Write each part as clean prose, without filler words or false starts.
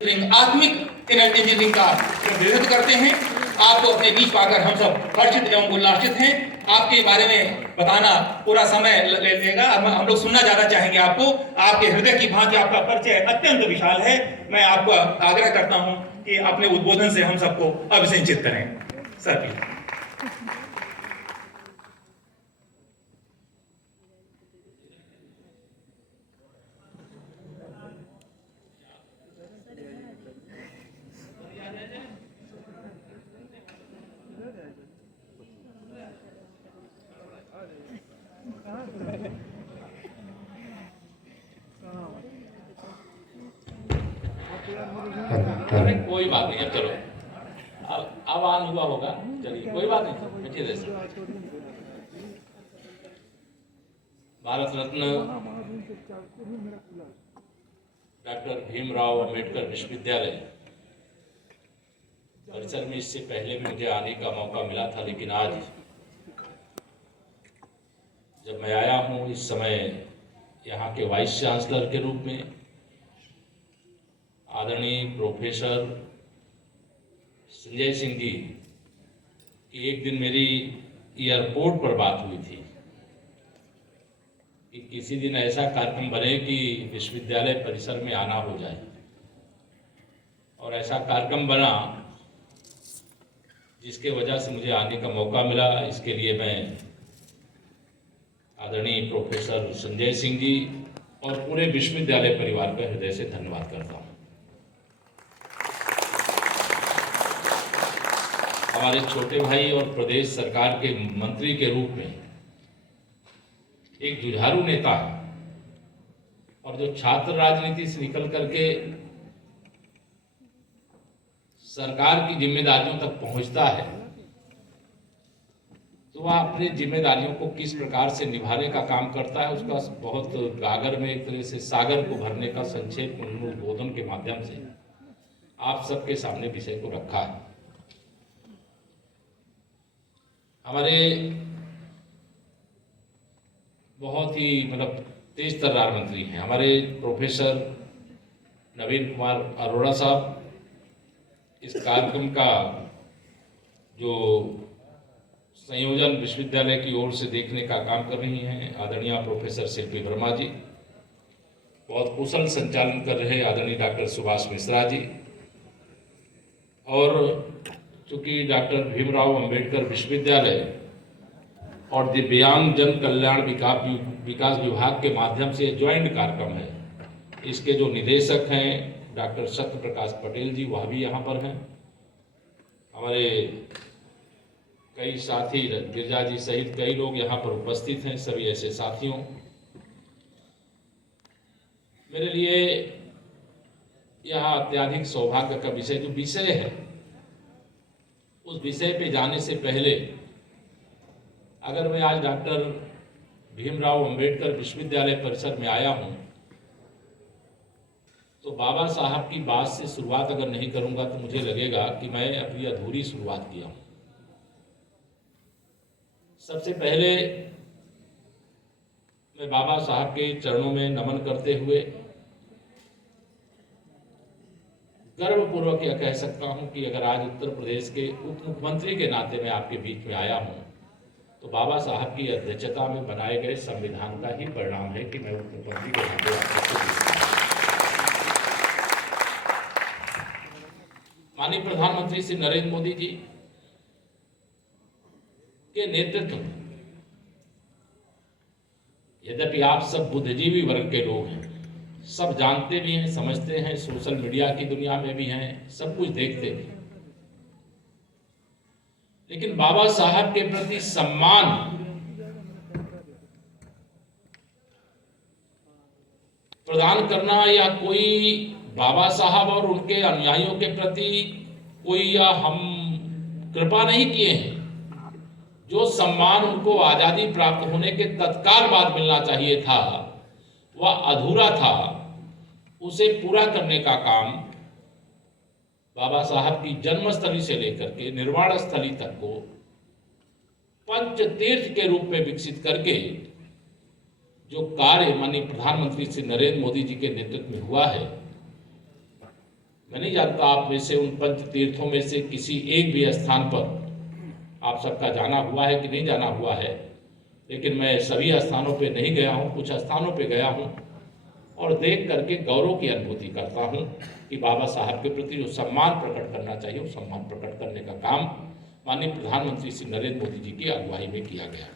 आत्मिक इंजीनियरिंग का प्रतिनिधित्व करते हैं। आपको अपने बीच पाकर हम सब हर्षित एवं उल्लासित हैं। आपके बारे में बताना पूरा समय लेगा, हम लोग सुनना ज्यादा चाहेंगे। आपको आपके हृदय की भांति आपका परिचय अत्यंत विशाल है। मैं आपको आग्रह करता हूं कि अपने उद्बोधन से हम सबको अभिसिंचित करें। Sir please. अरे कोई बात नहीं, अब चलो अब आन हुआ होगा, चलिए कोई बात नहीं, बैठिए जैसे। भारत रत्न डॉक्टर भीमराव अंबेडकर विश्वविद्यालय परिसर में इससे पहले भी मुझे आने का मौका मिला था, लेकिन आज जब मैं आया हूँ इस समय यहाँ के वाइस चांसलर के रूप में आदरणीय प्रोफेसर संजय सिंह जी की एक दिन मेरी एयरपोर्ट पर बात हुई थी कि किसी दिन ऐसा कार्यक्रम बने कि विश्वविद्यालय परिसर में आना हो जाए, और ऐसा कार्यक्रम बना जिसके वजह से मुझे आने का मौका मिला। इसके लिए मैं आदरणीय प्रोफेसर संजय सिंह जी और पूरे विश्वविद्यालय परिवार का हृदय से धन्यवाद करता हूँ। हमारे छोटे भाई और प्रदेश सरकार के मंत्री के रूप में एक जुझारू नेता है, और जो छात्र राजनीति से निकल करके सरकार की जिम्मेदारियों तक पहुंचता है, तो वह अपनी जिम्मेदारियों को किस प्रकार से निभाने का काम करता है, उसका बहुत गागर में एक तरह से सागर को भरने का संक्षेप उद्बोधन के माध्यम से आप सबके सामने विषय को रखा है। हमारे बहुत ही तेज तर्रार मंत्री हैं हमारे प्रोफेसर नवीन कुमार अरोड़ा साहब। इस कार्यक्रम का जो संयोजन विश्वविद्यालय की ओर से देखने का काम कर रही हैं आदरणीय प्रोफेसर शिल्पी वर्मा जी, बहुत कुशल संचालन कर रहे आदरणीय डॉक्टर सुभाष मिश्रा जी, और चूँकि डॉक्टर भीमराव अंबेडकर विश्वविद्यालय और दिव्यांग जन कल्याण विकास विभाग के माध्यम से ज्वाइंट कार्यक्रम है, इसके जो निदेशक हैं डॉक्टर सत्य प्रकाश पटेल जी, वह भी यहाँ पर हैं। हमारे कई साथी गिरजा जी सहित कई लोग यहाँ पर उपस्थित हैं। सभी ऐसे साथियों, मेरे लिए यह अत्यधिक सौभाग्य का विषय जो विषय है, उस विषय पे जाने से पहले अगर मैं आज डॉक्टर भीमराव अंबेडकर विश्वविद्यालय परिसर में आया हूं, तो बाबा साहब की बात से शुरुआत अगर नहीं करूंगा तो मुझे लगेगा कि मैं अपनी अधूरी शुरुआत किया हूं। सबसे पहले मैं बाबा साहब के चरणों में नमन करते हुए गर्वपूर्वक यह कह सकता हूं कि अगर आज उत्तर प्रदेश के उप मुख्यमंत्री के नाते मैं आपके बीच में आया हूं, तो बाबा साहब की अध्यक्षता में बनाए गए संविधान का ही परिणाम है कि मैं उप मुख्यमंत्री के नाते माननीय प्रधानमंत्री श्री नरेंद्र मोदी जी के नेतृत्व में, यद्यपि आप सब बुद्धिजीवी वर्ग के लोग हैं, सब जानते भी हैं, समझते हैं, सोशल मीडिया की दुनिया में भी हैं, सब कुछ देखते भी, लेकिन बाबा साहब के प्रति सम्मान प्रदान करना या कोई बाबा साहब और उनके अनुयायियों के प्रति कोई या हम कृपा नहीं किए हैं, जो सम्मान उनको आजादी प्राप्त होने के तत्काल बाद मिलना चाहिए था, वह अधूरा था। उसे पूरा करने का काम बाबा साहब की जन्मस्थली से लेकर के निर्वाण स्थली तक को पंच तीर्थ के रूप में विकसित करके जो कार्य माननीय प्रधानमंत्री श्री नरेंद्र मोदी जी के नेतृत्व में हुआ है, मैंने मैं नहीं जानता आप में से उन पंच तीर्थों में से किसी एक भी स्थान पर आप सबका जाना हुआ है कि नहीं जाना हुआ है, लेकिन मैं सभी स्थानों पे नहीं गया हूँ, कुछ स्थानों पे गया हूँ और देख करके गौरव की अनुभूति करता हूँ कि बाबा साहब के प्रति जो सम्मान प्रकट करना चाहिए वो सम्मान प्रकट करने का काम माननीय प्रधानमंत्री श्री नरेंद्र मोदी जी की अगुवाई में किया गया।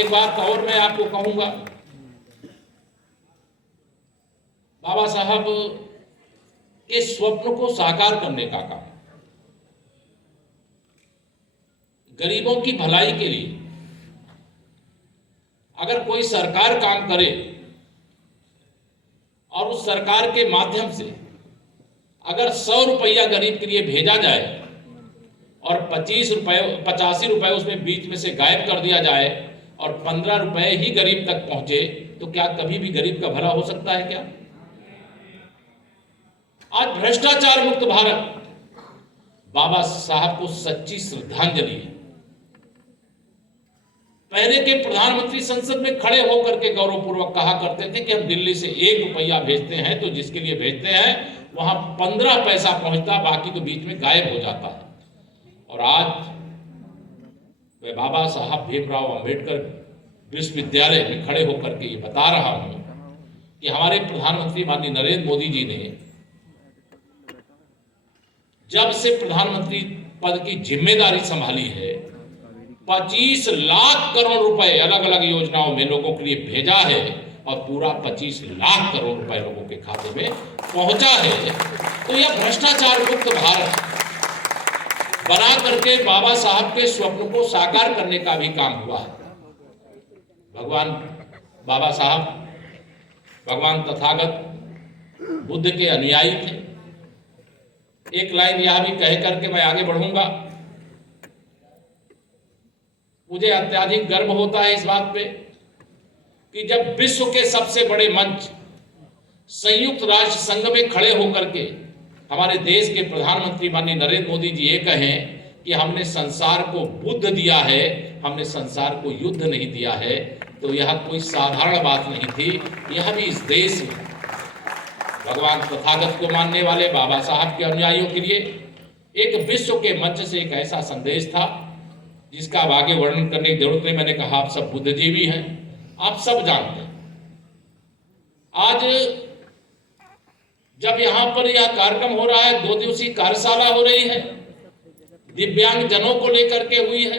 एक बात और मैं आपको कहूंगा, बाबा साहब के स्वप्न को साकार करने का काम, गरीबों की भलाई के लिए अगर कोई सरकार काम करे और उस सरकार के माध्यम से अगर 100 रुपया गरीब के लिए भेजा जाए और 85 रुपए उसमें बीच में से गायब कर दिया जाए और 15 रुपए ही गरीब तक पहुंचे, तो क्या कभी भी गरीब का भला हो सकता है क्या? आज भ्रष्टाचार मुक्त भारत बाबा साहब को सच्ची श्रद्धांजलि है। पहले के प्रधानमंत्री संसद में खड़े होकर के गौरवपूर्वक कहा करते थे कि हम दिल्ली से 1 रुपया भेजते हैं तो जिसके लिए भेजते हैं वहां 15 पैसा पहुंचता, बाकी तो बीच में गायब हो जाता है। और आज मैं बाबा साहब भीमराव अंबेडकर विश्वविद्यालय में खड़े होकर के ये बता रहा हूं कि हमारे प्रधानमंत्री माननीय नरेंद्र मोदी जी ने जब से प्रधानमंत्री पद की जिम्मेदारी संभाली है 25 लाख करोड़ रुपए अलग अलग योजनाओं में लोगों के लिए भेजा है और पूरा 25 लाख करोड़ रुपए लोगों के खाते में पहुंचा है। तो यह भ्रष्टाचार मुक्त भारत बना करके बाबा साहब के स्वप्न को साकार करने का भी काम हुआ है। भगवान बाबा साहब भगवान तथागत बुद्ध के अनुयायी थे। एक लाइन यह भी कह करके मैं आगे बढ़ूंगा। मुझे अत्यधिक गर्व होता है इस बात पे कि जब विश्व के सबसे बड़े मंच संयुक्त राष्ट्र संघ में खड़े होकर के हमारे देश के प्रधानमंत्री माननीय नरेंद्र मोदी जी ये कहें कि हमने संसार को बुद्ध दिया है, हमने संसार को युद्ध नहीं दिया है, तो यह कोई साधारण बात नहीं थी। यह भी इस देश में भगवान तथागत को मानने वाले बाबा साहब के अनुयायियों के लिए एक विश्व के मंच से एक ऐसा संदेश था जिसका अब आगे वर्णन करने की जरूरत नहीं। मैंने कहा आप सब बुद्धिजीवी हैं, आप सब जानते हैं। आज जब यहां पर यह कार्यक्रम हो रहा है, 2 दिवसीय कार्यशाला हो रही है, दिव्यांग जनों को लेकर के हुई है।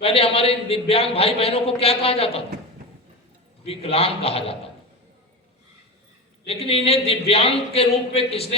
पहले हमारे दिव्यांग भाई बहनों को क्या कहा जाता था? विकलांग कहा जाता था। लेकिन इन्हें दिव्यांग के रूप में किसने